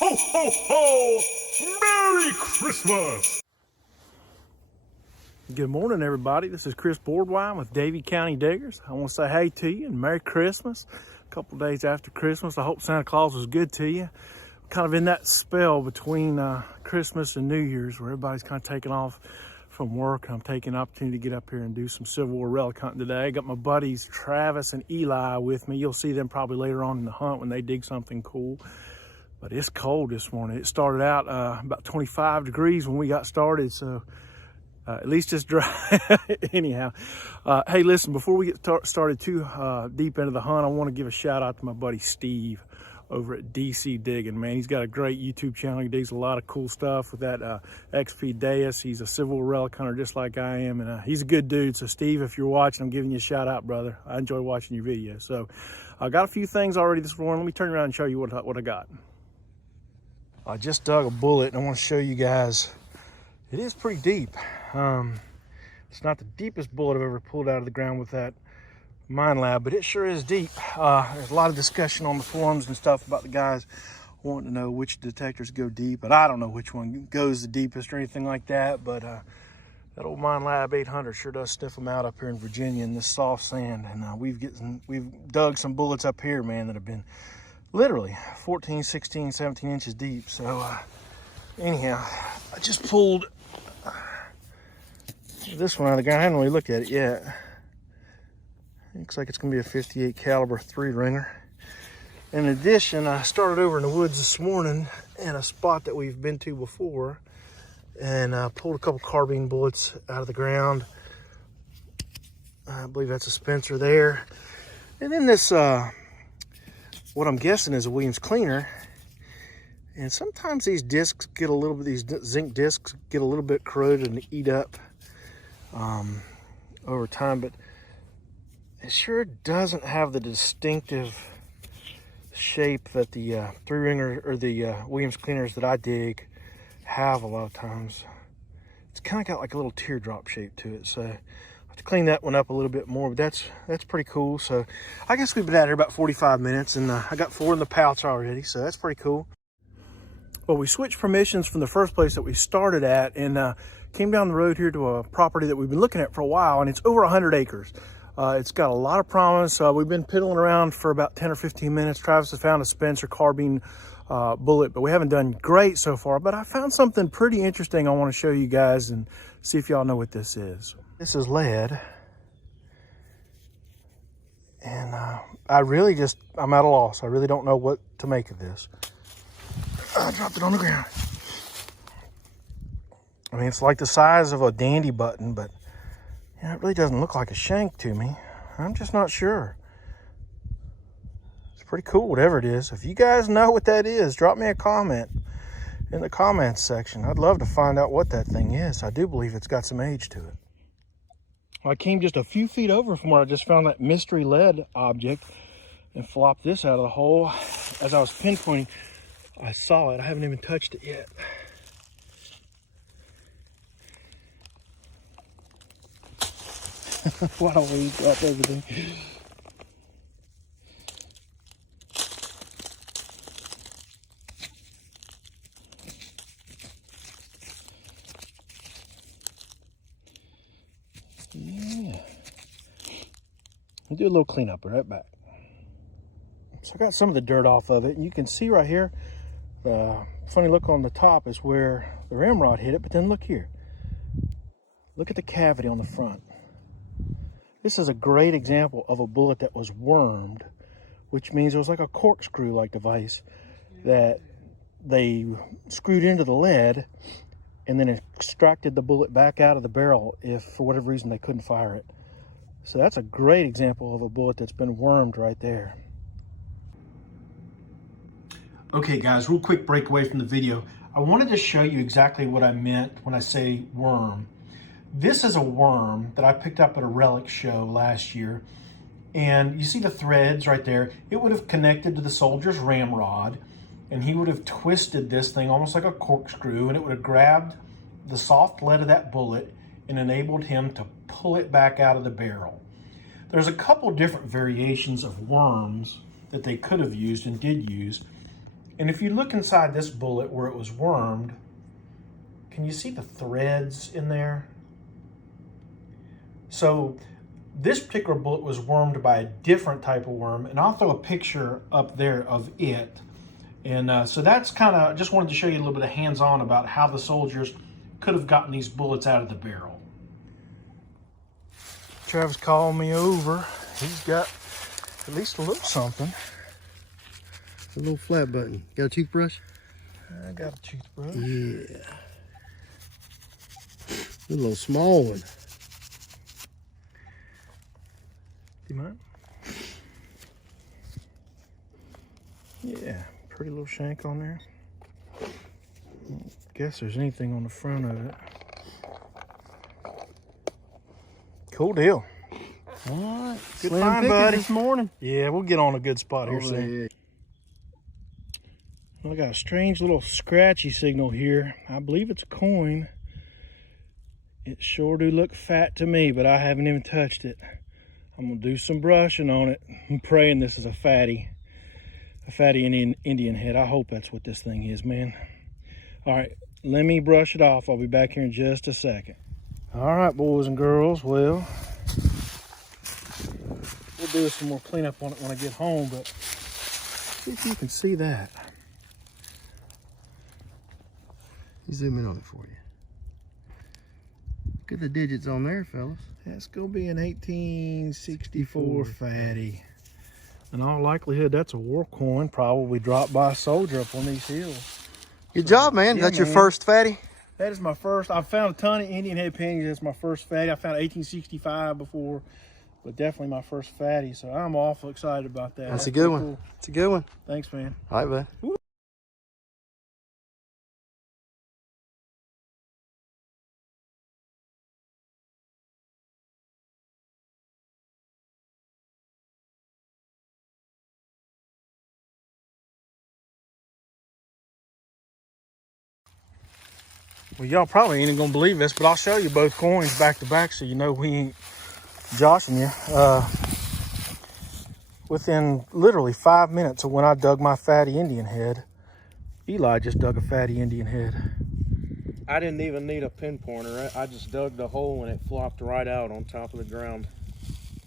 Ho, ho, ho! Merry Christmas! Good morning, everybody. This is Chris Boardwine with Davie County Diggers. I want to say hey to you and Merry Christmas. A couple days after Christmas, I hope Santa Claus was good to you. Kind of in that spell between Christmas and New Year's where everybody's kind of taking off from work. I'm taking an opportunity to get up here and do some Civil War relic hunting today. I got my buddies Travis and Eli with me. You'll see them probably later on in the hunt when they dig something cool. But it's cold this morning. It started out about 25 degrees when we got started, so at least it's dry. Anyhow, hey, listen, before we get started too deep into the hunt, I want to give a shout out to my buddy Steve over at DC Digging. Man, he's got a great YouTube channel. He digs a lot of cool stuff with that XP Deus. He's a Civil relic hunter just like I am, and he's a good dude. So Steve, if you're watching, I'm giving you a shout out, brother. I enjoy watching your videos. So I got a few things already this morning. Let me turn around and show you what I got. I just dug a bullet and I want to show you guys. It is pretty deep. It's not the deepest bullet I've ever pulled out of the ground with that mine lab, but it sure is deep. There's a lot of discussion on the forums and stuff about the guys wanting to know which detectors go deep, but I don't know which one goes the deepest or anything like that. But that old mine lab 800 sure does sniff them out up here in Virginia in this soft sand. And we've dug some bullets up here, man, that have been literally 14, 16, 17 inches deep. So anyhow, I just pulled this one out of the ground. I haven't really looked at it yet. Looks like it's gonna be a 58 caliber 3-ringer. In addition, I started over in the woods this morning in a spot that we've been to before, and pulled a couple carbine bullets out of the ground. I believe that's a Spencer there. And then this, what I'm guessing is a Williams cleaner. And sometimes these discs get a little bit, these zinc discs get a little bit corroded and eat up over time, but it sure doesn't have the distinctive shape that the 3-ringer or the Williams cleaners that I dig have a lot of times. It's kind of got like a little teardrop shape to it, so I have to clean that one up a little bit more, but that's pretty cool. So I guess we've been out here about 45 minutes, and I got 4 in the pouch already, so that's pretty cool. Well, we switched permissions from the first place that we started at and came down the road here to a property that we've been looking at for a while, and it's over 100 acres. It's got a lot of promise. We've been piddling around for about 10 or 15 minutes. Travis has found a Spencer carbine bullet, but we haven't done great so far. But I found something pretty interesting I want to show you guys and see if y'all know what this is. This is lead. And I'm at a loss. I really don't know what to make of this. I dropped it on the ground. I mean, it's like the size of a dandy button, but yeah, it really doesn't look like a shank to me. I'm just not sure. It's pretty cool, whatever it is. If you guys know what that is, drop me a comment in the comments section. I'd love to find out what that thing is. I do believe it's got some age to it. Well, I came just a few feet over from where I just found that mystery lead object and flopped this out of the hole. As I was pinpointing, I saw it. I haven't even touched it yet. Why don't we drop everything? Yeah. We'll do a little cleanup right back. So I got some of the dirt off of it, and you can see right here, the funny look on the top is where the ramrod hit it, but then look here. Look at the cavity on the front. This is a great example of a bullet that was wormed, which means it was like a corkscrew-like device that they screwed into the lead and then extracted the bullet back out of the barrel if, for whatever reason, they couldn't fire it. So that's a great example of a bullet that's been wormed right there. Okay, guys, real quick break away from the video. I wanted to show you exactly what I meant when I say worm. This is a worm that I picked up at a Relic show last year. And you see the threads right there. It would have connected to the soldier's ramrod, and he would have twisted this thing almost like a corkscrew, and it would have grabbed the soft lead of that bullet and enabled him to pull it back out of the barrel. There's a couple different variations of worms that they could have used and did use. And if you look inside this bullet where it was wormed, can you see the threads in there? So this particular bullet was wormed by a different type of worm, and I'll throw a picture up there of it. And so that's kind of, just wanted to show you a little bit of hands-on about how the soldiers could have gotten these bullets out of the barrel. Travis called me over. He's got at least a little something. A little flat button. Got a toothbrush? I got a toothbrush. Yeah. A little small one. Do you mind? Yeah, pretty little shank on there. Guess there's anything on the front of it. Cool deal. All right. Good find, buddy. This morning. Yeah, we'll get on a good spot here soon. Yeah. Well, I got a strange little scratchy signal here. I believe it's a coin. It sure do look fat to me, but I haven't even touched it. I'm gonna do some brushing on it. I'm praying this is a fatty Indian head. I hope that's what this thing is, man. All right, let me brush it off. I'll be back here in just a second. All right, boys and girls, well, we'll do some more cleanup on it when I get home, but see if you can see that. Zoom in on it for you. Look at the digits on there, fellas. That's gonna be an 1864 fatty. In all likelihood, that's a war coin, probably dropped by a soldier up on these hills. Good job, man. Yeah, That's your man. first fatty? That is my first. I've found a ton of Indian head pennies. That's my first fatty. I found 1865 before, but definitely my first fatty. So I'm awful excited about that. That's a good one. Cool. It's a good one. Thanks, man. All right, bud. Well, y'all probably ain't gonna believe this, but I'll show you both coins back to back so you know we ain't joshing you. Within literally 5 minutes of when I dug my fatty Indian head, Eli just dug a fatty Indian head. I didn't even need a pinpointer. I just dug the hole and it flopped right out on top of the ground.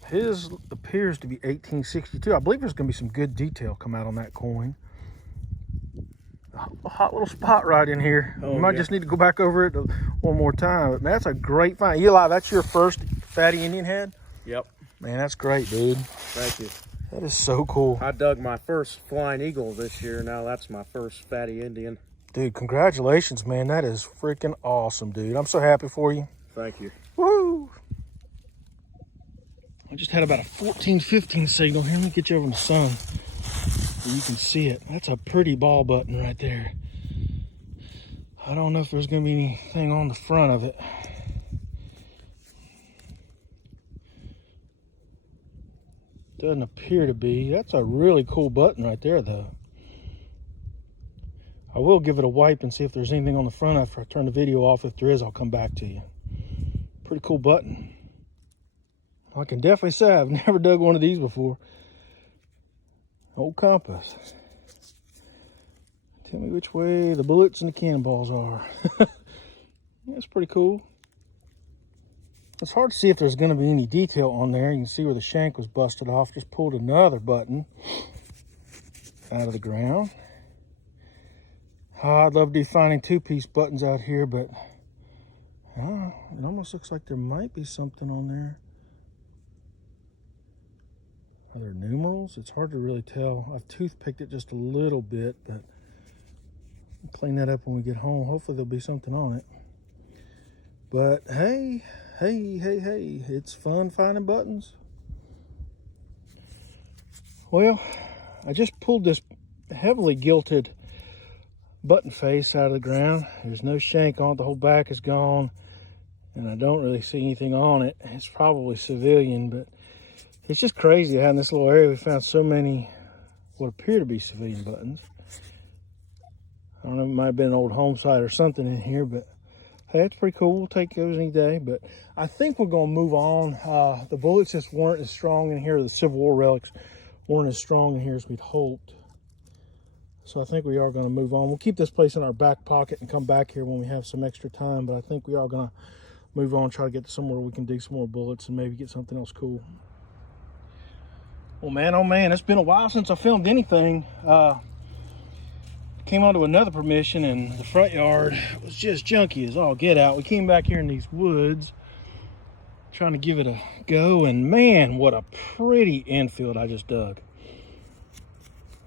His appears to be 1862. I believe there's gonna be some good detail come out on that coin. A hot little spot right in here. Oh, you might just need to go back over it one more time. But that's a great find. Eli, that's your first fatty Indian head? Yep. Man, that's great, dude. Thank you. That is so cool. I dug my first flying eagle this year. Now that's my first fatty Indian. Dude, congratulations, man. That is freaking awesome, dude. I'm so happy for you. Thank you. Woo! I just had about a 14-15 signal here. Let me get you over in the sun so you can see it. That's a pretty ball button right there. I don't know if there's going to be anything on the front of it. Doesn't appear to be. That's a really cool button right there, though. I will give it a wipe and see if there's anything on the front after I turn the video off. If there is, I'll come back to you. Pretty cool button. I can definitely say I've never dug one of these before. Old compass. Tell me which way the bullets and the cannonballs are. That's pretty cool. It's hard to see if there's going to be any detail on there. You can see where the shank was busted off. Just pulled another button out of the ground. Oh, I'd love to be finding two-piece buttons out here, but it almost looks like there might be something on there. Are there numerals? It's hard to really tell. I've toothpicked it just a little bit, but I'll clean that up when we get home. Hopefully there'll be something on it. But hey, it's fun finding buttons. Well, I just pulled this heavily gilded button face out of the ground. There's no shank on it. The whole back is gone, and I don't really see anything on it. It's probably civilian, but it's just crazy how in this little area we found so many what appear to be civilian buttons. I don't know, it might have been an old home site or something in here, but hey, it's pretty cool. We'll take those any day. But I think we're going to move on. The bullets just weren't as strong in here. The Civil War relics weren't as strong in here as we'd hoped. So I think we are going to move on. We'll keep this place in our back pocket and come back here when we have some extra time, but I think we are going to move on, try to get to somewhere we can dig some more bullets and maybe get something else cool. Well, man, oh man, it's been a while since I filmed anything. Came onto another permission and the front yard was just junky as all get out. We came back here in these woods trying to give it a go, and man, what a pretty infield I just dug.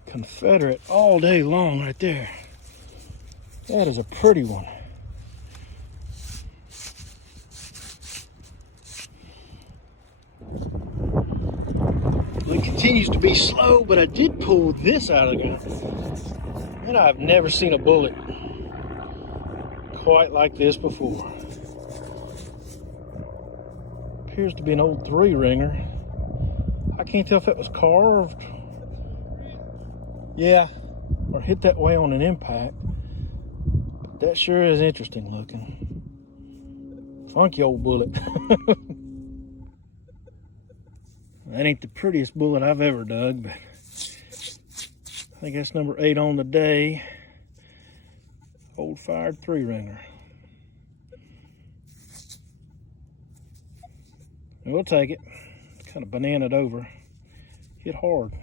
Confederate all day long right there. That is a pretty one. It continues to be slow, but I did pull this out of the gun. And I've never seen a bullet quite like this before. Appears to be an old 3-ringer. I can't tell if it was carved. Yeah, or hit that way on an impact. But that sure is interesting looking. Funky old bullet. That ain't the prettiest bullet I've ever dug, but I think that's number 8 on the day. Old fired 3-ringer. We'll take it. Kind of bananaed over. Hit hard.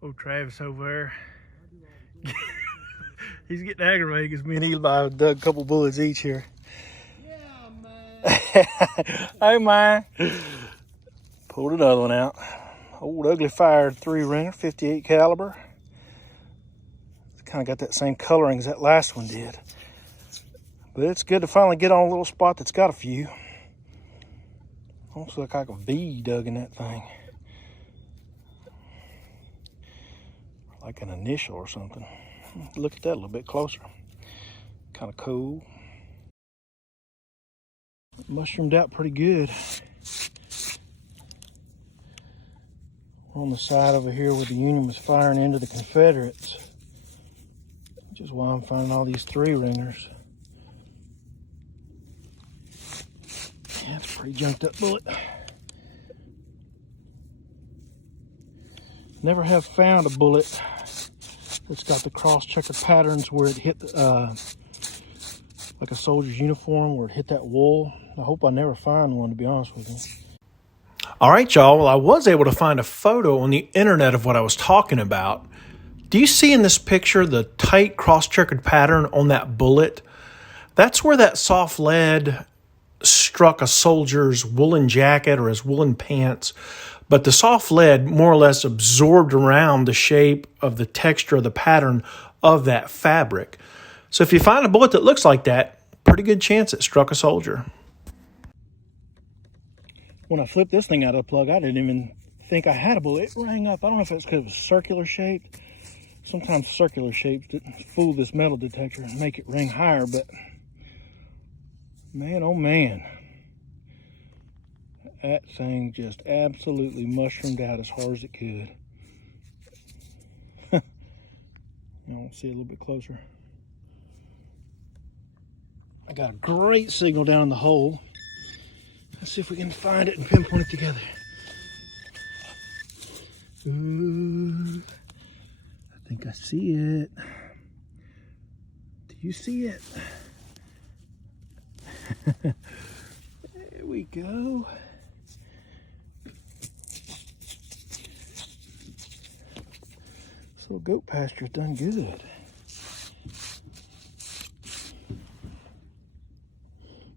Old Travis over there. He's getting aggravated because me and Eli dug a couple bullets each here. Yeah, man. Hey, man. Pulled another one out. Old ugly fired 3-ringer, 58 caliber. It's kind of got that same coloring as that last one did. But it's good to finally get on a little spot that's got a few. Almost look like a bee dug in that thing. Like an initial or something. Look at that a little bit closer. Kind of cool. Mushroomed out pretty good. We're on the side over here where the Union was firing into the Confederates. Which is why I'm finding all these 3-ringers. Yeah, it's a pretty junked up bullet. Never have found a bullet that's got the cross-checkered patterns where it hit like a soldier's uniform, where it hit that wool. I hope I never find one, to be honest with you. All right, y'all. Well, I was able to find a photo on the internet of what I was talking about. Do you see in this picture the tight cross-checkered pattern on that bullet? That's where that soft lead struck a soldier's woolen jacket or his woolen pants. But the soft lead more or less absorbed around the shape of the texture of the pattern of that fabric. So if you find a bullet that looks like that, pretty good chance it struck a soldier. When I flipped this thing out of the plug, I didn't even think I had a bullet. It rang up. I don't know if it's because it was circular shaped. Sometimes circular shapes fool this metal detector and make it ring higher, but man, oh man. That thing just absolutely mushroomed out as hard as it could. You want to see a little bit closer? I got a great signal down the hole. Let's see if we can find it and pinpoint it together. Ooh, I think I see it. Do you see it? There we go. This little goat pasture's done good.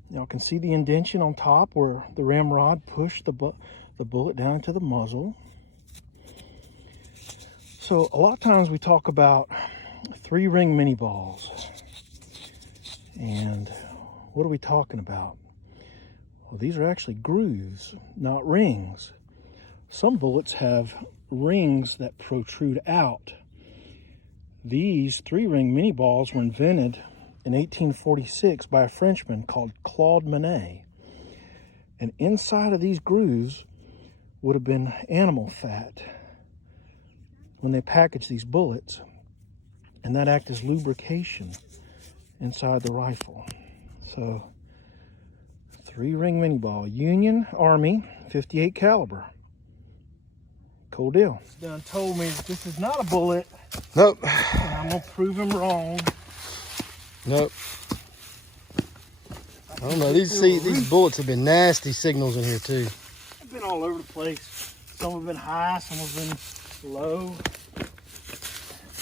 Y'all can see the indention on top where the ramrod pushed the bullet down into the muzzle. So a lot of times we talk about 3-ring mini balls. And what are we talking about? Well, these are actually grooves, not rings. Some bullets have rings that protrude out. These 3-ring mini balls were invented in 1846 by a Frenchman called Claude Monet. And inside of these grooves would have been animal fat when they packaged these bullets, and that acted as lubrication inside the rifle. So 3-ring mini ball, Union Army 58 caliber. Cool deal. He's done told me that this is not a bullet. Nope. And I'm gonna prove him wrong. Nope. I don't know. These bullets have been nasty signals in here too. They've been all over the place. Some have been high, some have been low.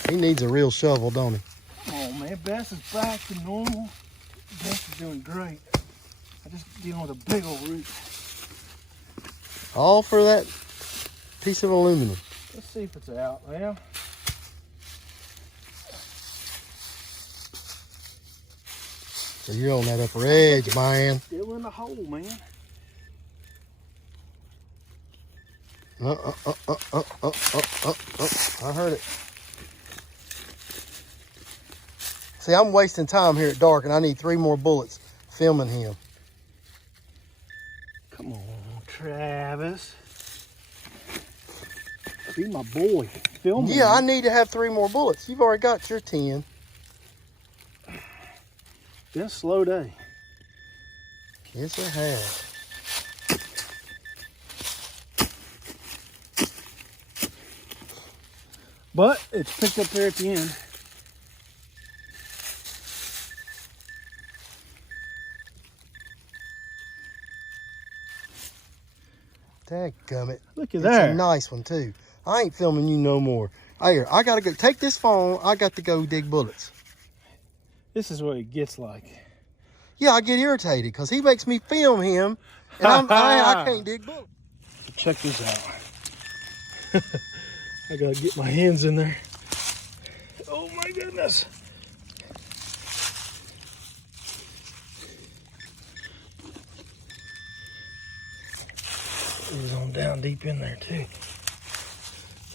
He needs a real shovel, don't he? Come on, man. Bess is back to normal. Bess is doing great. I just dealing with a big old root. All for that piece of aluminum. Let's see if it's out now. So you're on that upper edge, man. Still in the hole, man. I heard it. See, I'm wasting time here at dark, and I need 3 more bullets filming him. Come on, Travis. Be my boy. Film me. Yeah, I need to have 3 more bullets. You've already got your 10. Been a slow day. Yes, it has. But it's picked up there at the end. Dadgummit. Look at It's that. a nice one, too. I ain't filming you no more. Here, I got to go. Take this phone. I got to go dig bullets. This is what it gets like. Yeah, I get irritated because he makes me film him, and I can't dig bullets. Check this out. I gotta get my hands in there. Oh my goodness. It was on down deep in there too.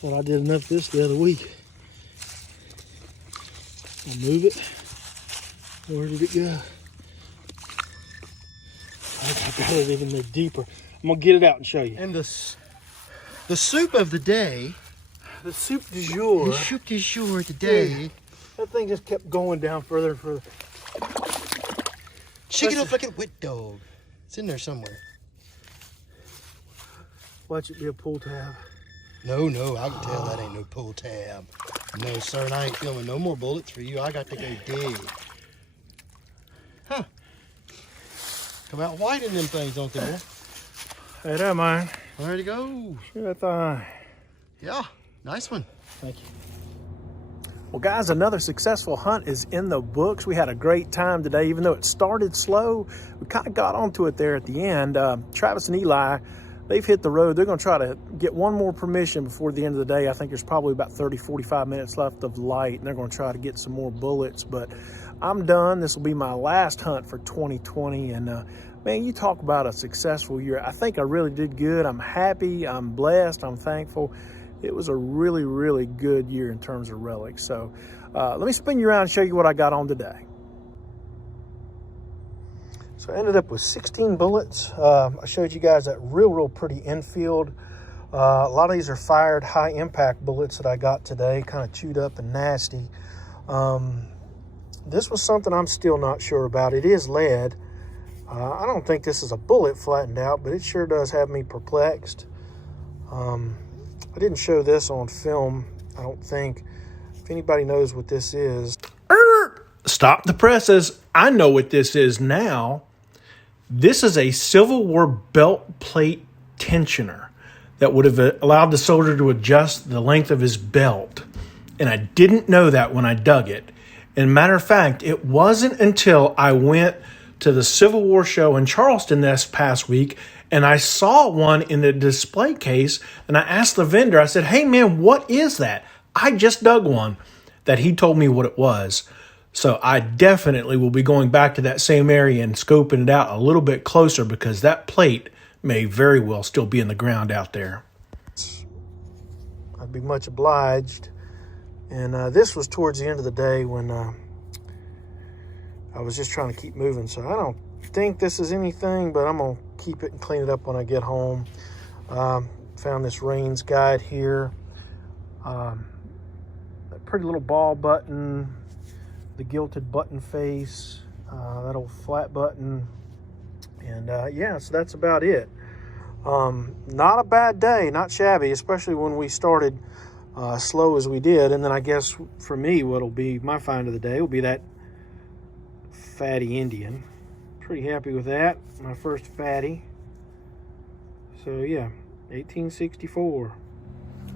Thought I did enough of this the other week. I'll move it. Where did it go? I got it even there deeper. I'm gonna get it out and show you. And the soup of the day. The soup du jour. The soup du jour today. Yeah. That thing just kept going down further and further. Shake it up like a wet dog. It's in there somewhere. Watch it be a pull tab. No, I can tell that ain't no pull tab. No, sir, and I ain't filming no more bullets for you. I got to go dig. Huh. Come out white in them things, don't they, boy? Hey there, man. There you go. Sure that thing. Yeah, nice one. Thank you. Well, guys, another successful hunt is in the books. We had a great time today, even though it started slow. We kind of got onto it there at the end. Travis and Eli, they've hit the road. They're going to try to get one more permission before the end of the day. I think there's probably about 30, 45 minutes left of light, and they're going to try to get some more bullets. But I'm done. This will be my last hunt for 2020. And man, you talk about a successful year. I think I really did good. I'm happy. I'm blessed. I'm thankful. It was a really, really good year in terms of relics. So let me spin you around and show you what I got on today. So I ended up with 16 bullets. I showed you guys that real pretty infield. A lot of these are fired high impact bullets that I got today, kind of chewed up and nasty. This was something I'm still not sure about. It is lead. I don't think this is a bullet flattened out, but it sure does have me perplexed. I didn't show this on film, I don't think. If anybody knows what this is. Stop the presses. I know what this is now. This is a Civil War belt plate tensioner that would have allowed the soldier to adjust the length of his belt. And I didn't know that when I dug it. And matter of fact, it wasn't until I went to the Civil War show in Charleston this past week and I saw one in the display case, and I asked the vendor, I said, hey man, what is that? I just dug one, that he told me what it was. So I definitely will be going back to that same area and scoping it out a little bit closer, because that plate may very well still be in the ground out there. I'd be much obliged. And this was towards the end of the day when I was just trying to keep moving. So I don't think this is anything, but I'm going to keep it and clean it up when I get home. Found this Rains guide here. A pretty little ball button, the gilded button face, that old flat button. And yeah, so that's about it. Not a bad day, not shabby, especially when we started slow as we did. And then I guess for me, what'll be my find of the day will be that fatty Indian. Pretty happy with that. My first fatty. So yeah, 1864.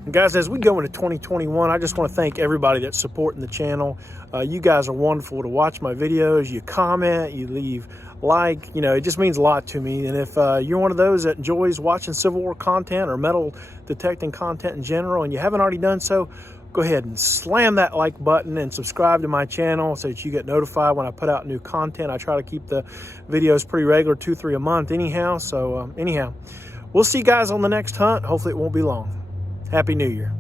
And guys, as we go into 2021, I just want to thank everybody that's supporting the channel. You guys are wonderful to watch my videos. You comment, you leave like, you know, it just means a lot to me. And if you're one of those that enjoys watching Civil War content or metal detecting content in general, and you haven't already done so, go ahead and slam that like button and subscribe to my channel so that you get notified when I put out new content. I try to keep the videos pretty regular, 2-3 a month anyhow. So anyhow, we'll see you guys on the next hunt. Hopefully it won't be long. Happy New Year.